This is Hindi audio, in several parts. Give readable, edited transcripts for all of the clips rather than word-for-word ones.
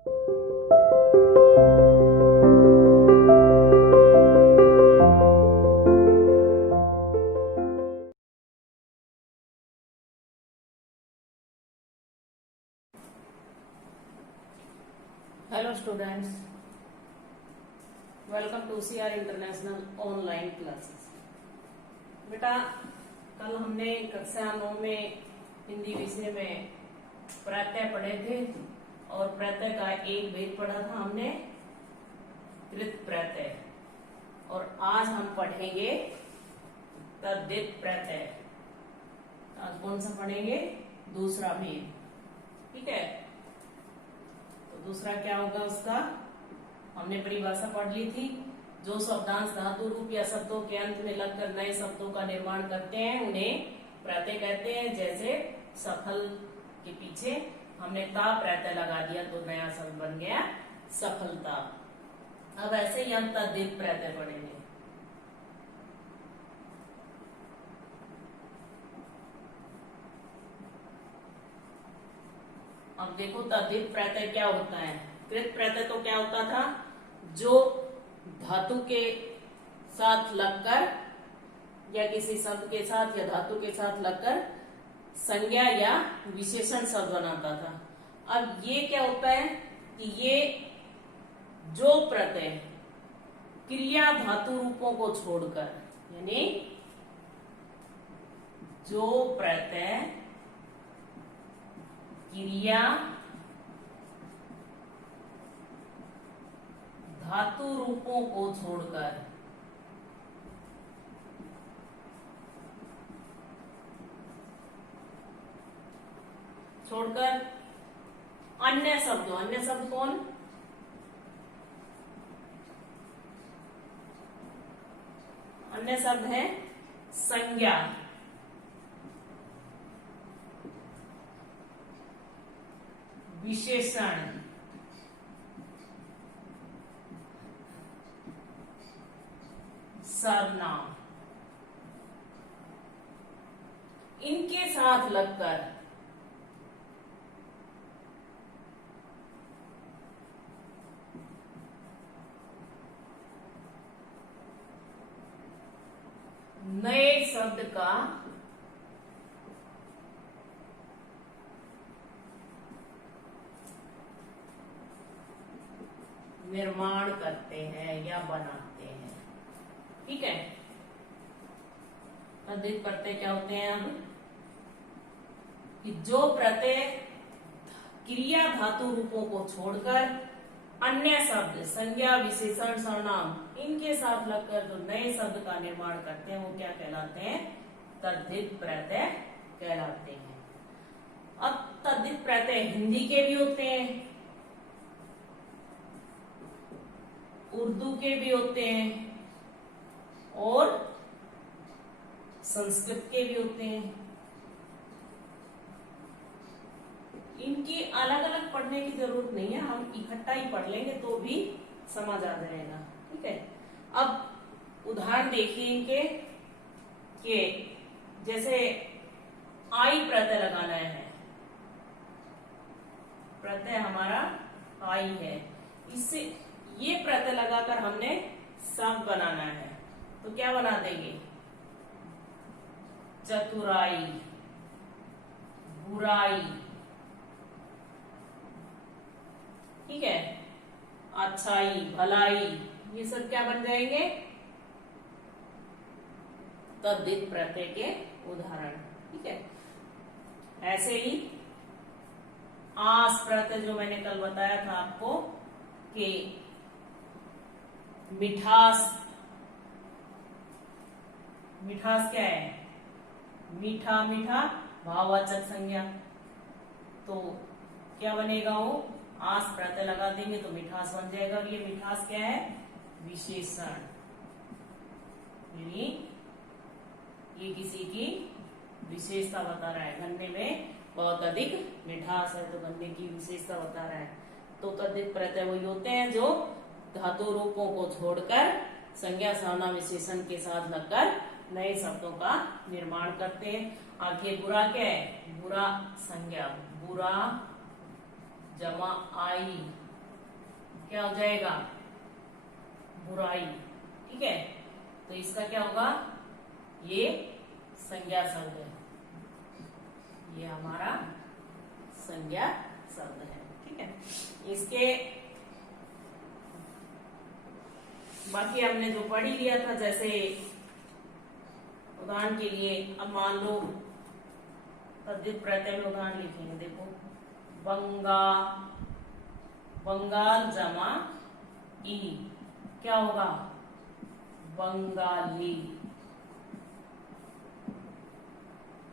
Hello students, welcome to CR international online classes. बेटा, कल हमने कक्षा 9 में हिंदी विषय में प्रत्यय पढ़े थे और प्रत्यय का एक भेद पढ़ा था हमने, कृत प्रत्यय। और आज हम पढ़ेंगे तद्धित प्रत्यय। आज कौन सा पढ़ेंगे? दूसरा भेद। ठीक है, दूसरा क्या होगा उसका? हमने परिभाषा पढ़ ली थी। जो शब्दांश धातु रूप या शब्दों के अंत में लगकर नए शब्दों का निर्माण करते हैं उन्हें प्रत्यय कहते हैं। जैसे सफल के पीछे हमने ता प्रत्यय लगा दिया तो नया शब्द बन गया सफलता। अब ऐसे ही हम तद्धित प्रत्यय पढ़ेंगे। अब देखो तद्धित प्रत्यय क्या होता है। कृत प्रत्यय तो क्या होता था? जो धातु के साथ लगकर या किसी शब्द के साथ या धातु के साथ लगकर संज्ञा या विशेषण शब्द बनाता था। अब ये क्या होता है कि ये जो प्रत्यय क्रिया धातु रूपों को छोड़कर, यानी जो प्रत्यय क्रिया धातु रूपों को छोड़कर अन्य शब्द कौन? अन्य शब्द है संज्ञा, विशेषण, सर्वनाम, इनके साथ लगकर नए शब्द का निर्माण करते हैं या बनाते हैं। ठीक है, तद्धित प्रत्यय क्या होते हैं? अब कि जो प्रत्यय क्रिया धातु रूपों को छोड़कर अन्य शब्द संज्ञा, विशेषण, सर्वनाम इनके साथ लगकर जो नए शब्द का निर्माण करते हैं वो क्या कहलाते हैं? तद्धित प्रत्यय कहलाते हैं। अब तद्धित प्रत्यय हिंदी के भी होते हैं, उर्दू के भी होते हैं और संस्कृत के भी होते हैं। इनकी अलग अलग पढ़ने की जरूरत नहीं है, हम इकट्ठा ही पढ़ लेंगे तो भी समझ आ जाएगा। ठीक है, अब उदाहरण देखिए इनके कि जैसे आई प्रत्यय लगाना है। प्रत्यय हमारा आई है, इससे ये प्रत्यय लगाकर हमने शब्द बनाना है तो क्या बना देंगे? चतुराई, बुराई, ठीक है, अच्छाई, भलाई, ये सब क्या बन जाएंगे? तद्धित प्रत्यय के उदाहरण। ठीक है, ऐसे ही आस प्रत्यय जो मैंने कल बताया था आपको कि मिठास, मिठास क्या है? मीठा, मीठा भाववाचक संज्ञा। तो क्या बनेगा? वो आस प्रत्यय लगा देंगे तो मिठास बन जाएगा। और ये मिठास क्या है? विशेषण, यानी ये किसी की विशेषता बता रहा है। गन्ने में बहुत अधिक मिठास है तो गन्ने की विशेषता बता रहा है। तो तद्धित प्रत्यय वही होते हैं जो धातु रूपों को छोड़कर संज्ञा, सर्वनाम, विशेषण के साथ लगकर नए शब्दों का निर्माण करते हैं। आगे बुरा क्या है? बुरा संज्ञा, बुरा जमा आई, क्या हो जाएगा, बुराई। ठीक है, तो इसका क्या होगा, ये संज्ञा शब्द है, ये हमारा संज्ञा शब्द है। ठीक है, इसके बाकी हमने जो पढ़ ही लिया था, जैसे उदाहरण के लिए अब मान लो तद्धित प्रत्यय में उदाहरण लिखेंगे। देखो, बंगाल जमा ई, क्या होगा, बंगाली।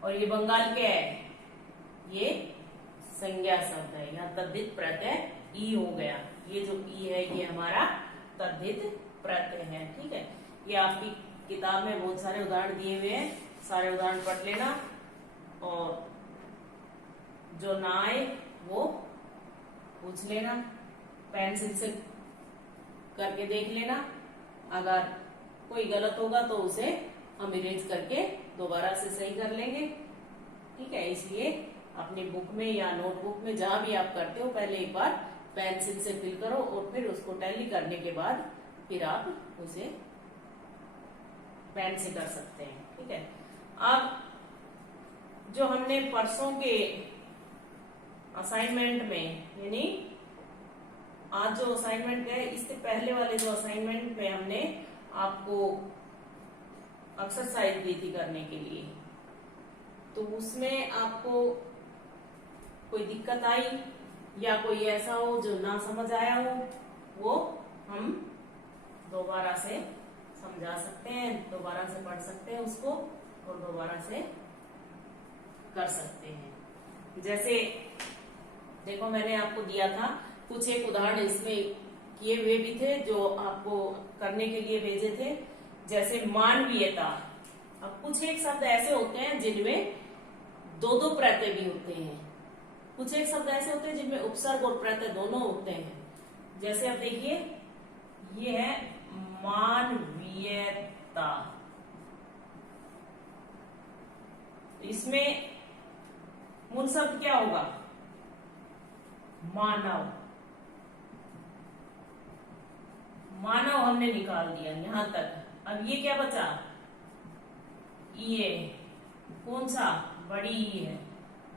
और ये बंगाल क्या है, ये संज्ञा शब्द है, यहाँ तद्धित प्रत्यय ई हो गया। ये जो ई है ये हमारा तद्धित प्रत्यय है। ठीक है, ये आपकी किताब में बहुत सारे उदाहरण दिए हुए हैं, सारे उदाहरण पढ़ लेना, और जो ना आए वो पूछ लेना, पेंसिल से करके देख लेना। अगर कोई गलत होगा तो उसे हम इरेज करके दोबारा से सही कर लेंगे। ठीक है, इसलिए अपनी बुक में या नोटबुक में जहां भी आप करते हो पहले एक बार पेंसिल से फिल करो, और फिर उसको टैली करने के बाद फिर आप उसे पेन से कर सकते हैं। ठीक है, अब जो हमने परसों के असाइनमेंट में, यानी आज जो असाइनमेंट गए, इससे पहले वाले जो असाइनमेंट में हमने आपको एक्सरसाइज दी थी करने के लिए, तो उसमें आपको कोई दिक्कत आई या कोई ऐसा हो जो ना समझ आया हो, वो हम दोबारा से समझा सकते हैं, दोबारा से पढ़ सकते हैं उसको, और दोबारा से कर सकते हैं। जैसे देखो, मैंने आपको दिया था कुछ एक उदाहरण इसमें किए हुए भी थे जो आपको करने के लिए भेजे थे, जैसे मानवीयता। अब कुछ एक शब्द ऐसे होते हैं जिनमें दो दो प्रत्यय भी होते हैं, कुछ एक शब्द ऐसे होते हैं जिनमें उपसर्ग और प्रत्यय दोनों होते हैं। जैसे अब देखिए, ये है मानवीयता, इसमें मूल शब्द क्या होगा, मानव। मानव हमने निकाल दिया यहां तक। अब ये क्या बचा, ये कौन सा, बड़ी ई है,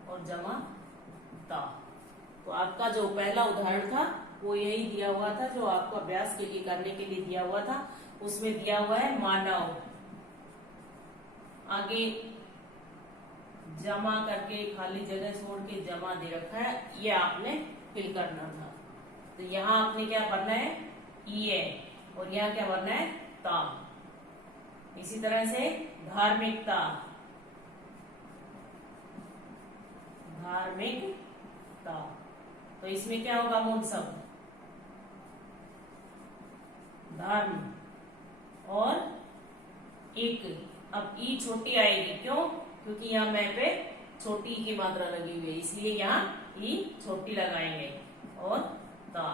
और जमा ता। तो आपका जो पहला उदाहरण था वो यही दिया हुआ था, जो आपको अभ्यास के लिए करने के लिए दिया हुआ था। उसमें दिया हुआ है मानव, आगे जमा करके खाली जगह छोड़ के जमा दे रखा है, ये आपने फिल करना था। तो यहाँ आपने क्या भरना है, ये, और यहाँ क्या भरना है, ता। इसी तरह से धार्मिकता, धार्मिकता, तो इसमें क्या होगा, मूल शब्द धर्म और एक। अब ई छोटी आएगी, क्यों, क्योंकि यहाँ मैं पे छोटी ई की मात्रा लगी हुई है, इसलिए यहाँ ई छोटी लगाएंगे, और ता।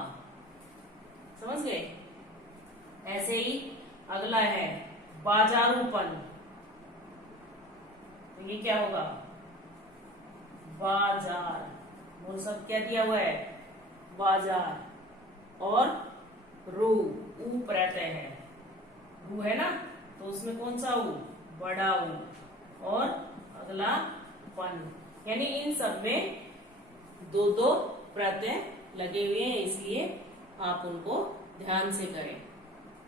समझ गए। ऐसे ही अगला है बाजारूपन, तो ये क्या होगा, बाजार, मूल शब्द क्या दिया हुआ है, बाजार, और रू, ऊ प्रत्यय है, रू है ना, तो उसमें कौन सा ऊ, बड़ा ऊ, और अगला पन, यानी इन सब में दो दो प्रत्यय लगे हुए हैं, इसलिए आप उनको ध्यान से करें।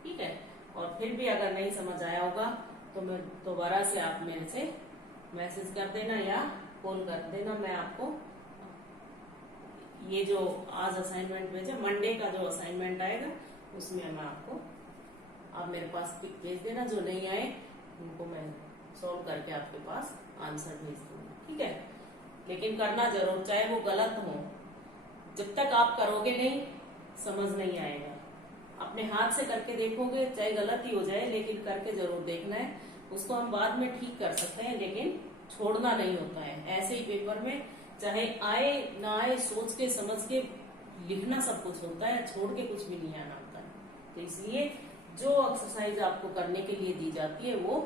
ठीक है, और फिर भी अगर नहीं समझ आया होगा तो मैं दोबारा से आप मेरे से मैसेज कर देना या कॉल कर देना। मैं आपको ये जो आज असाइनमेंट भेजा, मंडे का जो असाइनमेंट आएगा उसमें मैं आपको, आप मेरे पास पिक भेज देना, जो नहीं आए उनको मैं सॉल्व करके आपके पास आंसर भेज दूंगी। ठीक है, लेकिन करना जरूर, चाहे वो गलत हो, जब तक आप करोगे नहीं समझ नहीं आएगा। अपने हाथ से करके देखोगे, चाहे गलत ही हो जाए लेकिन करके जरूर देखना है। उसको हम बाद में ठीक कर सकते हैं, लेकिन छोड़ना नहीं होता है। ऐसे ही पेपर में चाहे आए ना आए, सोच के समझ के लिखना सब कुछ होता है, छोड़ के कुछ भी नहीं आना होता है। तो इसलिए जो एक्सरसाइज आपको करने के लिए दी जाती है वो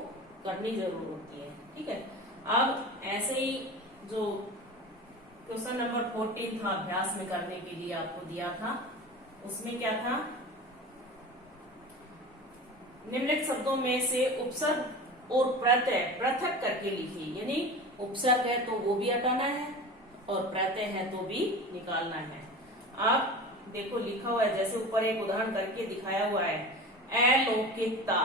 करनी जरूर होती है। ठीक है, अब ऐसे ही जो क्वेश्चन नंबर 14 था, अभ्यास में करने के लिए आपको दिया था, उसमें क्या था, निम्नलिखित शब्दों में से उपसर्ग और प्रत्यय पृथक करके लिखिए। यानी उपसर्ग है तो वो भी हटाना है और प्रत्यय है तो भी निकालना है। आप देखो लिखा हुआ है, जैसे ऊपर एक उदाहरण करके दिखाया हुआ है, अलौकिकता,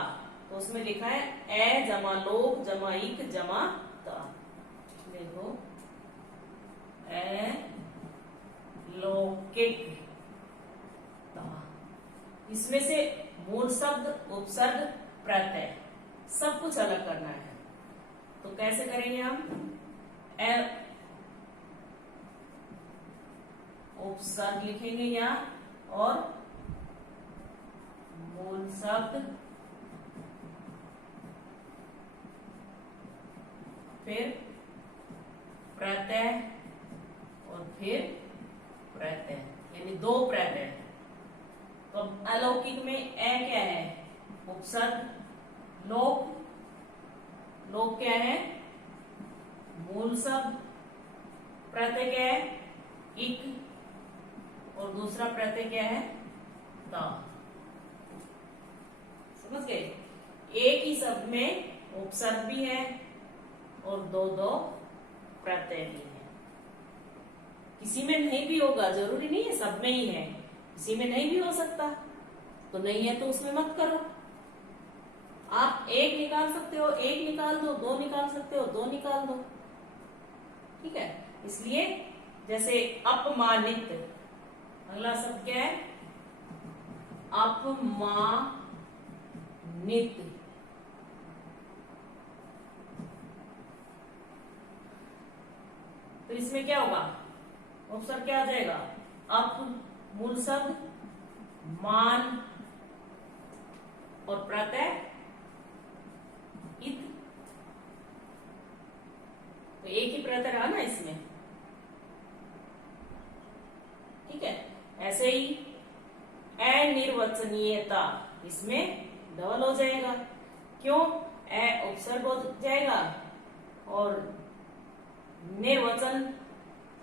तो उसमें लिखा है ए जमा लोक जमा इक जमा ता। देखो अलौकिकता, इसमें से मूल शब्द, उपसर्ग, प्रत्यय सब कुछ अलग करना है। तो कैसे करेंगे हम, उपसर्ग लिखेंगे यहाँ और मूल शब्द, फिर प्रत्यय और फिर प्रत्यय, यानी दो प्रत्यय। तो अलौकिक में ए क्या है, उपसर्ग, लोक, लोक क्या है मूल शब्द, प्रत्यय क्या है इक, और दूसरा प्रत्यय क्या है ता। समझ गए, एक ही शब्द में उपसर्ग भी है और दो दो प्रत्यय भी है। किसी में नहीं भी होगा, जरूरी नहीं है सब में ही है, किसी में नहीं भी हो सकता, तो नहीं है तो उसमें मत करो। आप एक निकाल सकते हो, एक निकाल दो, दो निकाल सकते हो, दो निकाल दो, ठीक है। इसलिए जैसे अपमानित, अगला शब्द क्या है अपमानित, तो इसमें क्या होगा, उपसर्ग क्या आ जाएगा अप, मूल शब्द, मान और प्रत्यय इत, तो एक ही प्रत्यय रहा ना इसमें, ठीक है। ऐसे ही अनिर्वचनीयता, इसमें डबल हो जाएगा, क्यों, ए उपसर्ग हो जाएगा और निर्वचन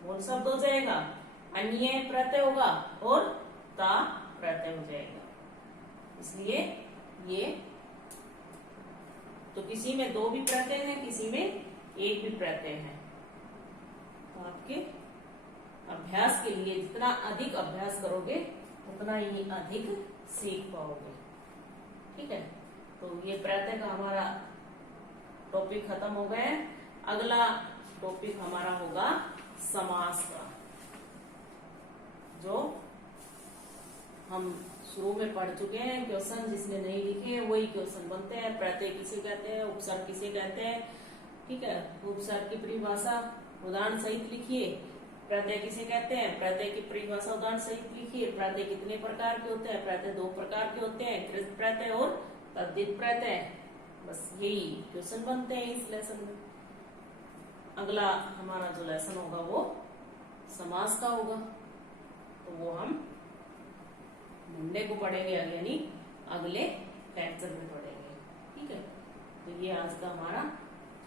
मूल शब्द हो जाएगा, अन्य प्रत्यय होगा और ता प्रत्यय हो जाएगा। इसलिए ये तो किसी में दो भी प्रत्यय है, किसी में एक भी प्रत्यय है। तो आपके अभ्यास के लिए जितना अधिक अभ्यास करोगे उतना ही अधिक सीख पाओगे, ठीक है। तो ये प्रत्यय का हमारा टॉपिक खत्म हो गया है। अगला टॉपिक हमारा होगा समास का, जो हम शुरू में पढ़ चुके हैं। क्वेश्चन जिसने नहीं लिखे हैं वही क्वेश्चन बनते हैं। प्रत्यय किसे कहते हैं, उपसर्ग किसे कहते हैं, ठीक है। उपसर्ग की परिभाषा उदाहरण सहित लिखिए। प्रत्यय किसे कहते हैं, प्रत्यय की परिभाषा उदाहरण सहित लिखिए। प्रत्यय कितने प्रकार के होते हैं, प्रत्यय दो प्रकार के होते हैं, कृत प्रत्यय और तद्धित प्रत्यय। बस यही क्वेश्चन बनते हैं इस लेसन में। अगला हमारा जो लेसन होगा वो समास का होगा, तो वो हम मंडे को पढ़ेंगे, यानी अगले लेक्चर में पढ़ेंगे, ठीक है। तो ये आज का हमारा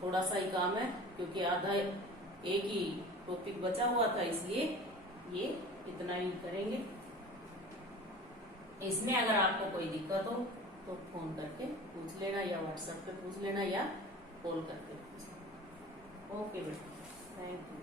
थोड़ा सा ही काम है, क्योंकि आधा एक ही टॉपिक बचा हुआ था, इसलिए ये इतना ही करेंगे। इसमें अगर आपको कोई दिक्कत हो तो फोन करके पूछ लेना, या व्हाट्सएप पे पूछ लेना, या कॉल करके पूछ लेना। ओके बेटा, थैंक यू।